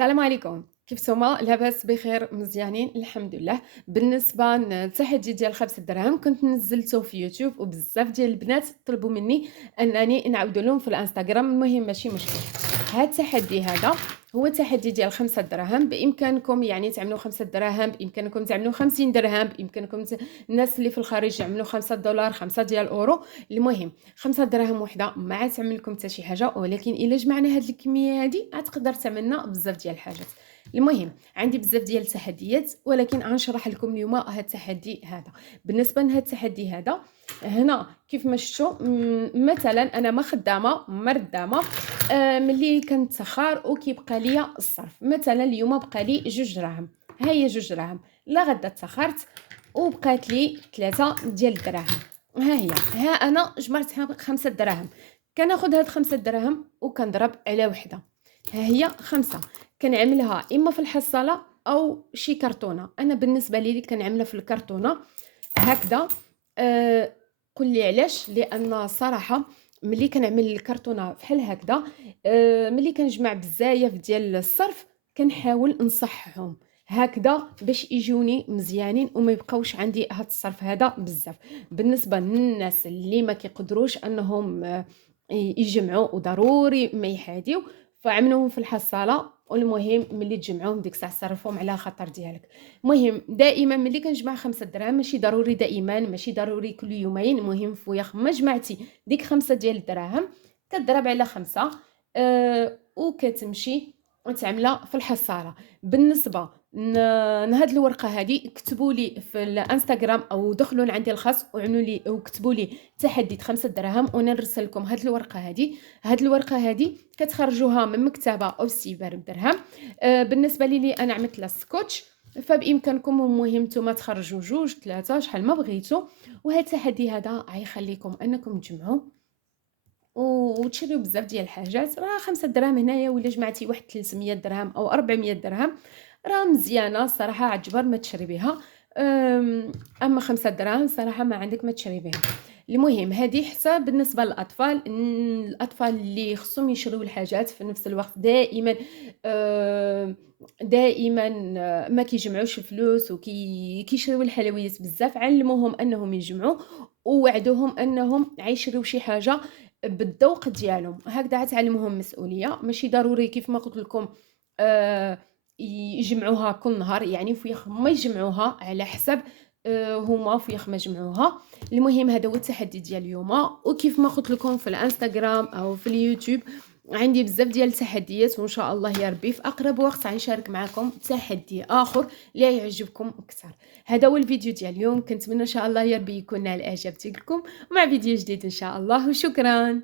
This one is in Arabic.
السلام عليكم، كيف نتوما؟ لاباس بخير مزيانين الحمد لله. بالنسبة للتحدي ديال 5 دراهم كنت نزلته في يوتيوب وبزاف ديال البنات طلبوا مني أنني نعاودو لهم في الانستغرام. المهم ماشي مشكل. هاد التحدي هذا هو التحدي ديال 5 دراهم. بإمكانكم يعني تعملوا 5 دراهم، بإمكانكم تعملوا 50 درهم، بإمكانكم الناس اللي في الخارج يعملوا 5 دولار، 5 ديال الأورو. المهم 5 دراهم وحده ما عاد تعمل لكم حتى شي حاجة، ولكن إلا جمعنا هاد الكمية هادي غتقدر تعملنا بزاف ديال الحاجات. المهم عندي بزاف ديال التحديات، ولكن غنشرح لكم اليوم هاد التحدي هذا. بالنسبة لهاد التحدي هذا، هنا كيف ما شفتوا مثلا انا ما خدامه مردامه، ملي كنتسخر وكيبقى ليا الصرف. مثلا اليوم بقى لي 2 دراهم، ها هي 2 دراهم. لا غدا تسخرت وبقات لي 3 ديال الدراهم، ها هي. ها انا جمعتها ب 5 دراهم. كناخذ هاد 5 دراهم وكنضرب على وحده، ها هي 5. كنعملها اما في الحصاله او شي كرتونه. انا بالنسبه لي كنعملها في الكرتونه هكذا. آه قل لي علاش؟ لان صراحه ملي كنعمل الكرتونه بحال هكذا، ملي كنجمع بزاف ديال الصرف كنحاول نصحهم هكذا باش يجوني مزيانين وما يبقاوش عندي هاد الصرف هذا بزاف. بالنسبه للناس اللي ما كيقدروش انهم يجمعوا وضروري ما يحاديو، فعملوهم في الحصاله. والمهم ملي تجمعوهم ديك الساعه صرفهم على خاطر ديالك. المهم دائما ملي كنجمع 5 دراهم، ماشي ضروري دائما، ماشي ضروري كل يومين، المهم فوياخ ما جمعتي ديك 5 ديال الدراهم كتضرب على 5، وكتمشي وتعملها في الحصاله. بالنسبه لهاد الورقه هذه كتبوا لي في الانستغرام او دخلوا لعندي الخاص وعملوا لي وكتبوا لي تحدي 5 دراهم، وانا نرسل لكم هاد الورقه هذه. هاد الورقه هذه كتخرجوها من مكتبه او استيبار بدرهم. بالنسبه لي انا عملت لها سكوتش، فبامكانكم المهم نتوما تخرجوا 2 3 شحال ما بغيتوا. وهذا التحدي هذا غيخليكم انكم تجمعوا وتشريو بزاف ديال الحاجات. راه 5 دراهم هنايا، ولا جمعتي واحد 300 درهم او 400 درهم راه مزيانه الصراحه، عجبر ما تشري بها. اما 5 دراهم صراحه ما عندك ما تشري بها. المهم هذه حتى بالنسبه للاطفال، الاطفال اللي خصهم يشريو الحاجات في نفس الوقت دائما، آم، دائما ما كيجمعوش الفلوس كيشريو الحلويات بزاف. علموهم انهم يجمعوا، ووعدوهم انهم عيشريو شي حاجه بالذوق ديالهم. هكذا تعلمهم مسؤوليه. ماشي ضروري كيف ما قلت لكم آه يجمعوها كل نهار، يعني فيخ ما يجمعوها على حسب هما فيخ ما جمعوها. المهم هذا هو التحدي ديال اليوم. وكيف ما قلت لكم في الانستغرام او في اليوتيوب عندي بزاف ديال التحديات، وان شاء الله يا ربي في اقرب وقت غنشارك معكم تحدي اخر اللي يعجبكم اكثر. هذا هو الفيديو ديال اليوم، كنتمنى ان شاء الله يا ربي يكون نال اعجاب ديالكم، ومع فيديو جديد ان شاء الله، وشكرا.